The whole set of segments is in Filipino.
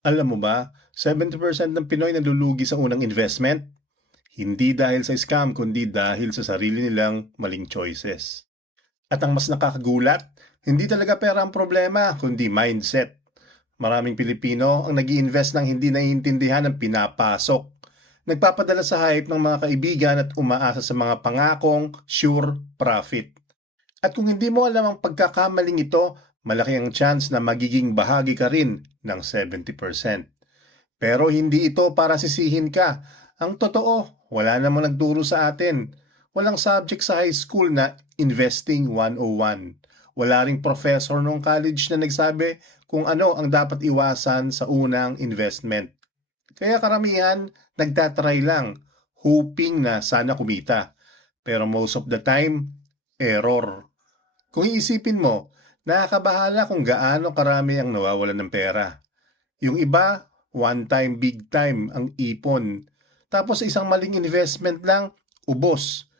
Alam mo ba, 70% ng Pinoy nalulugi sa unang investment? Hindi dahil sa scam, kundi dahil sa sarili nilang maling choices. At ang mas nakakagulat, hindi talaga pera ang problema, kundi mindset. Maraming Pilipino ang nag invest ng hindi naiintindihan ang pinapasok. Nagpapadala sa hype ng mga kaibigan at umaasa sa mga pangakong sure profit. At kung hindi mo alam ang pagkakamaling ito, malaki ang chance na magiging bahagi ka rin ng 70%. Pero hindi ito para sisihin ka. Ang totoo, wala namang nagturo sa atin. Walang subject sa high school na Investing 101. Wala ring professor nung college na nagsabi kung ano ang dapat iwasan sa unang investment. Kaya karamihan, nagtatry lang, hoping na sana kumita. Pero most of the time, error. Kung iisipin mo, nakakabahala kung gaano karami ang nawawalan ng pera. Yung iba, one time, big time ang ipon. Tapos isang maling investment lang, ubos.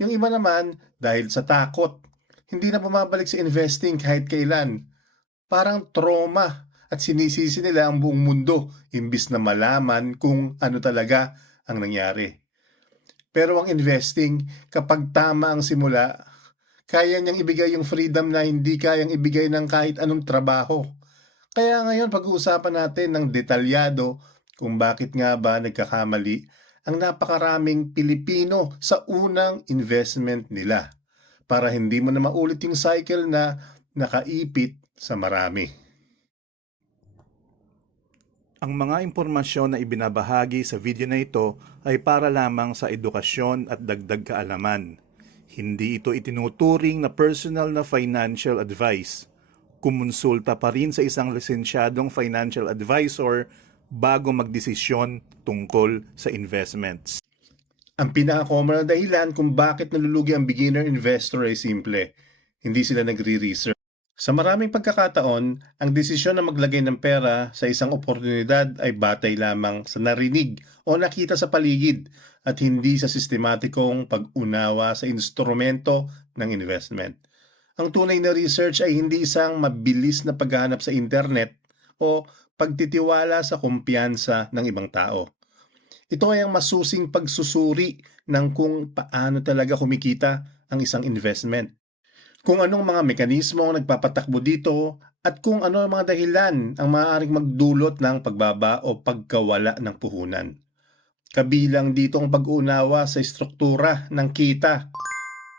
Yung iba naman, dahil sa takot, hindi na bumabalik sa investing kahit kailan. Parang trauma at sinisisi nila ang buong mundo imbis na malaman kung ano talaga ang nangyari. Pero ang investing, kapag tama ang simula, kaya niyang ibigay yung freedom na hindi kayang ibigay ng kahit anong trabaho. Kaya ngayon pag-uusapan natin ng detalyado kung bakit nga ba nagkakamali ang napakaraming Pilipino sa unang investment nila para hindi mo na maulit yung cycle na nakaipit sa marami. Ang mga impormasyon na ibinabahagi sa video na ito ay para lamang sa edukasyon at dagdag kaalaman. Hindi ito itinuturing na personal na financial advice. Kumonsulta pa rin sa isang lisensyadong financial advisor bago magdesisyon tungkol sa investments. Ang pinaka-common na dahilan kung bakit nalulugi ang beginner investor ay simple. Hindi sila nagre-research. Sa maraming pagkakataon, ang desisyon na maglagay ng pera sa isang oportunidad ay batay lamang sa narinig o nakita sa paligid at hindi sa sistematikong pag-unawa sa instrumento ng investment. Ang tunay na research ay hindi isang mabilis na paghahanap sa internet o pagtitiwala sa kumpiyansa ng ibang tao. Ito ay ang masusing pagsusuri ng kung paano talaga kumikita ang isang investment, kung anong mga mekanismo ang nagpapatakbo dito at kung ano ang mga dahilan ang maaaring magdulot ng pagbaba o pagkawala ng puhunan. Kabilang dito ang pag-uunawa sa struktura ng kita.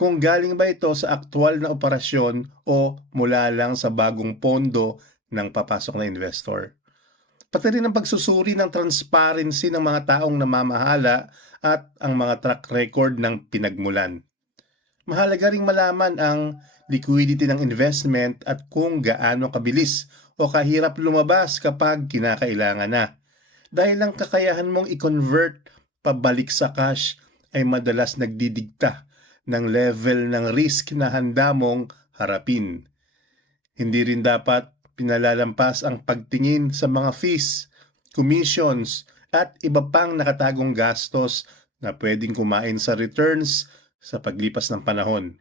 Kung galing ba ito sa aktwal na operasyon o mula lang sa bagong pondo ng papasok na investor. Pati rin ang pagsusuri ng transparency ng mga taong namamahala at ang mga track record ng pinagmulan. Mahalaga ring malaman ang liquidity ng investment at kung gaano kabilis o kahirap lumabas kapag kinakailangan na. Dahil ang kakayahan mong i-convert pabalik sa cash ay madalas nagdidikta ng level ng risk na handa mong harapin. Hindi rin dapat pinalalampas ang pagtingin sa mga fees, commissions, at iba pang nakatagong gastos na pwedeng kumain sa returns sa paglipas ng panahon.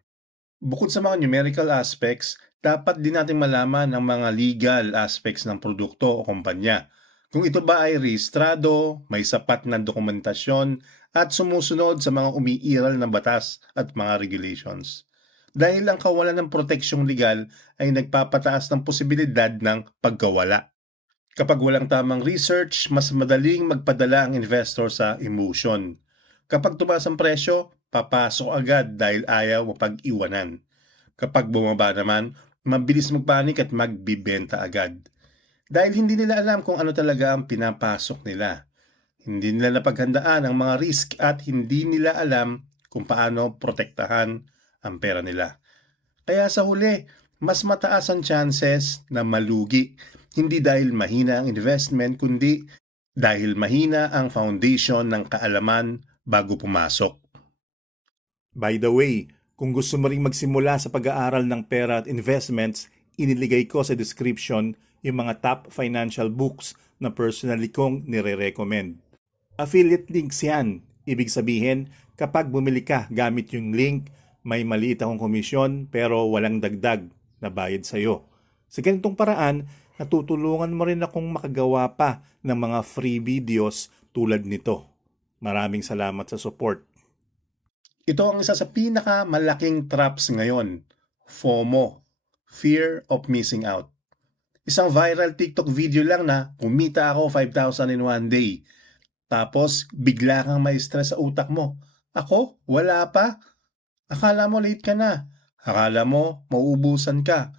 Bukod sa mga numerical aspects, dapat din natin malaman ang mga legal aspects ng produkto o kumpanya. Kung ito ba ay rehistrado, may sapat na dokumentasyon, at sumusunod sa mga umiiral na batas at mga regulations. Dahil ang kawalan ng proteksyong legal ay nagpapataas ng posibilidad ng pagkawala. Kapag walang tamang research, mas madaling magpadala ang investor sa emotion. Kapag tumaas ang presyo, papasok agad dahil ayaw mapag-iwanan. Kapag bumaba naman, mabilis magpanik at magbibenta agad. Dahil hindi nila alam kung ano talaga ang pinapasok nila. Hindi nila napaghandaan ang mga risk at hindi nila alam kung paano protektahan ang pera nila. Kaya sa huli, mas mataas ang chances na malugi. Hindi dahil mahina ang investment, kundi dahil mahina ang foundation ng kaalaman bago pumasok. By the way, kung gusto mo ring magsimula sa pag-aaral ng pera at investments, iniligay ko sa description yung mga top financial books na personally kong nire-recommend. Affiliate links yan. Ibig sabihin, kapag bumili ka gamit yung link, may maliit akong komisyon pero walang dagdag na bayad sa'yo. Sa ganitong paraan, natutulungan mo rin akong makagawa pa ng mga free videos tulad nito. Maraming salamat sa support. Ito ang isa sa pinakamalaking traps ngayon, FOMO, Fear of Missing Out. Isang viral TikTok video lang na kumita ako 5,000 in one day. Tapos bigla kang may stress sa utak mo. Ako? Wala pa? Akala mo late ka na. Akala mo mauubusan ka.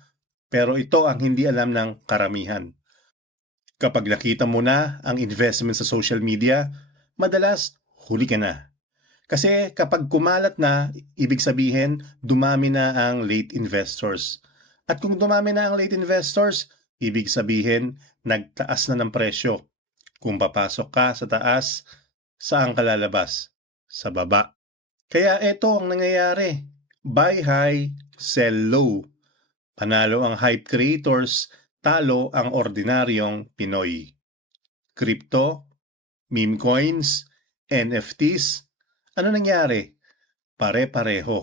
Pero ito ang hindi alam ng karamihan. Kapag nakita mo na ang investment sa social media, madalas huli ka na. Kasi kapag kumalat na, ibig sabihin dumami na ang late investors. At kung dumami na ang late investors, ibig sabihin nagtaas na ng presyo. Kung papasok ka sa taas, saan ka lalabas? Sa baba. Kaya ito ang nangyayari. Buy high, sell low. Panalo ang hype creators, talo ang ordinaryong Pinoy. Crypto, meme coins, NFTs, ano nangyari? Pare-pareho.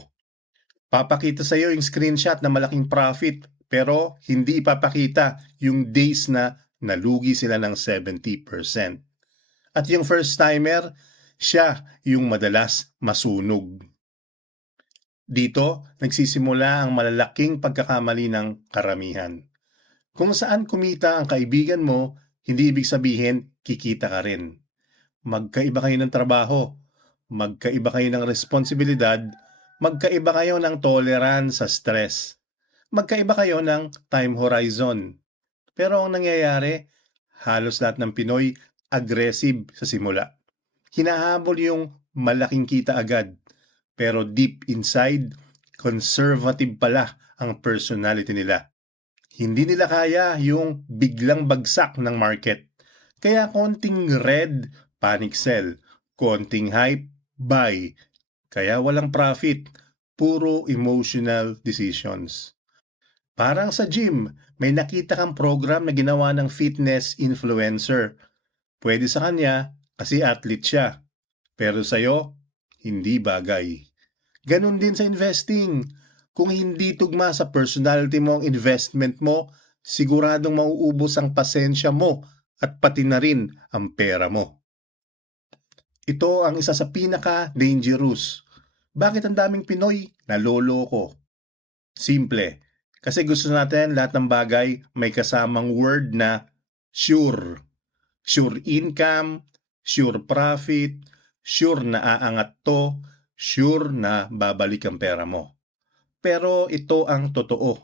Papakita sa iyo yung screenshot na malaking profit pero hindi ipapakita yung days na nalugi sila ng 70%. At yung first timer, siya yung madalas masunog. Dito, nagsisimula ang malalaking pagkakamali ng karamihan. Kung saan kumita ang kaibigan mo, hindi ibig sabihin kikita ka rin. Magkaiba kayo ng trabaho, magkaiba kayo ng responsibilidad, magkaiba kayo ng tolerance sa stress, magkaiba kayo ng time horizon. Pero ang nangyayari, halos lahat ng Pinoy aggressive sa simula. Hinahabol yung malaking kita agad, pero deep inside, conservative pala ang personality nila. Hindi nila kaya yung biglang bagsak ng market. Kaya konting red, panic sell. Konting hype, buy. Kaya walang profit. Puro emotional decisions. Parang sa gym, may nakita kang program na ginawa ng fitness influencer. Pwede sa kanya kasi athlete siya. Pero sa'yo, hindi bagay. Ganon din sa investing. Kung hindi tugma sa personality mo ang investment mo, siguradong mauubos ang pasensya mo at pati na rin ang pera mo. Ito ang isa sa pinaka-dangerous. Bakit ang daming Pinoy naloloko? Simple. Kasi gusto natin lahat ng bagay may kasamang word na sure. Sure income, sure profit, sure na aangat to, sure na babalik ang pera mo. Pero ito ang totoo.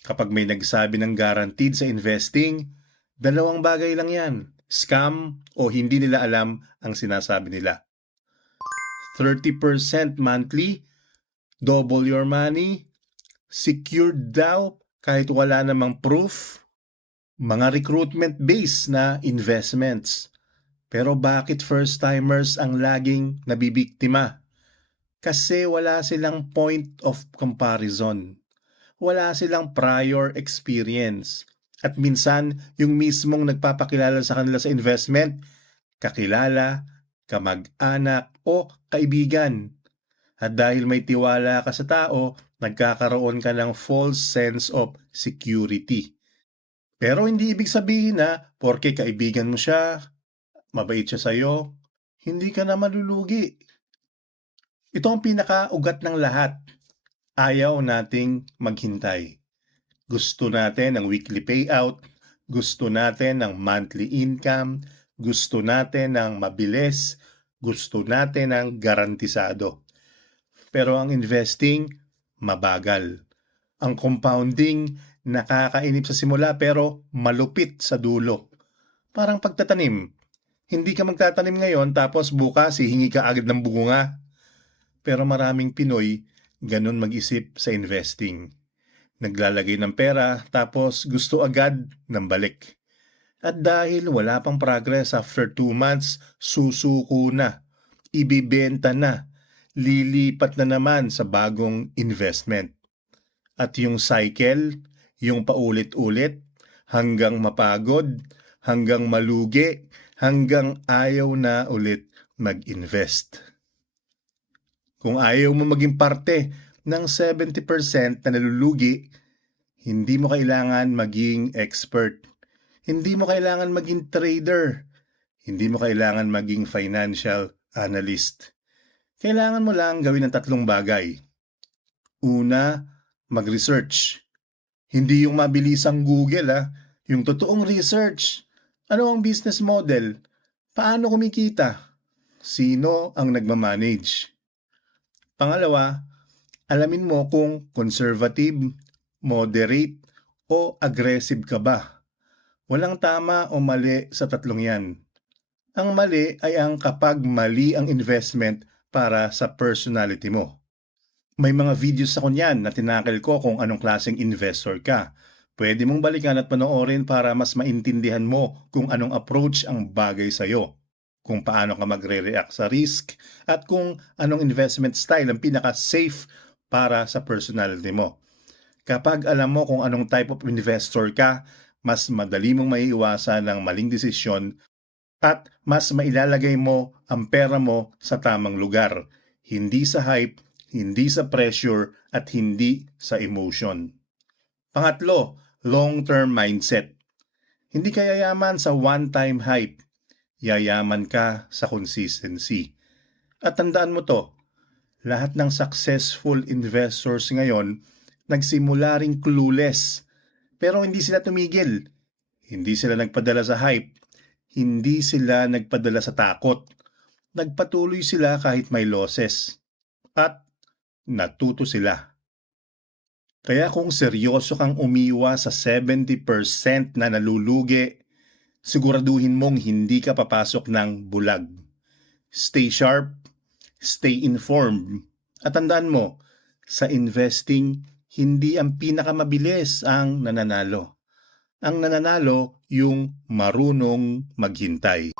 Kapag may nagsabi ng guaranteed sa investing, dalawang bagay lang yan. Scam o hindi nila alam ang sinasabi nila. 30% monthly, double your money, secured daw kahit wala namang proof, mga recruitment-based na investments. Pero bakit first-timers ang laging nabibiktima? Kasi wala silang point of comparison. Wala silang prior experience. At minsan, yung mismong nagpapakilala sa kanila sa investment, kakilala, kamag-anak o kaibigan. At dahil may tiwala ka sa tao, nagkakaroon ka ng false sense of security. Pero hindi ibig sabihin na porke kaibigan mo siya, mabait siya sa'yo, hindi ka na malulugi. Ito ang pinaka-ugat ng lahat. Ayaw nating maghintay. Gusto natin ng weekly payout, gusto natin ng monthly income, gusto natin ng mabilis, gusto natin ng garantisado. Pero ang investing, mabagal. Ang compounding, nakakainip sa simula pero malupit sa dulo. Parang pagtatanim. Hindi ka magtatanim ngayon tapos bukas hihingi ka agad ng bunga. Pero maraming Pinoy, ganun mag-isip sa investing. Naglalagay ng pera tapos gusto agad ng balik. At dahil wala pang progress after 2 months, susuko na, ibibenta na, lilipat na naman sa bagong investment. At yung cycle, yung paulit-ulit, hanggang mapagod, hanggang malugi, hanggang ayaw na ulit mag-invest. Kung ayaw mo maging parte ng 70% na nalulugi, hindi mo kailangan maging expert. Hindi mo kailangan maging trader. Hindi mo kailangan maging financial analyst. Kailangan mo lang gawin ang tatlong bagay. Una, mag-research. Hindi yung mabilisang Google yung totoong research. Ano ang business model? Paano kumikita? Sino ang nagmamanage? Pangalawa, alamin mo kung conservative, moderate, o aggressive ka ba. Walang tama o mali sa tatlong yan. Ang mali ay ang kapag mali ang investment para sa personality mo. May mga videos ako niyan na tinakil ko kung anong klaseng investor ka. Pwede mong balikan at panoorin para mas maintindihan mo kung anong approach ang bagay sa'yo, kung paano ka magre-react sa risk, at kung anong investment style ang pinaka-safe para sa personality mo. Kapag alam mo kung anong type of investor ka, mas madali mong maiiwasan ng maling desisyon at mas mailalagay mo ang pera mo sa tamang lugar, hindi sa hype, hindi sa pressure, at hindi sa emotion. Pangatlo, long-term mindset. Hindi ka yayaman sa one-time hype. Yayaman ka sa consistency. At tandaan mo to, lahat ng successful investors ngayon nagsimula ring clueless. Pero hindi sila tumigil. Hindi sila nagpadala sa hype. Hindi sila nagpadala sa takot. Nagpatuloy sila kahit may losses. At natuto sila. Kaya kung seryoso kang umiwas sa 70% na nalulugi, siguraduhin mong hindi ka papasok ng bulag. Stay sharp, stay informed, at tandaan mo, sa investing, hindi ang pinakamabilis ang nananalo. Ang nananalo yung marunong maghintay.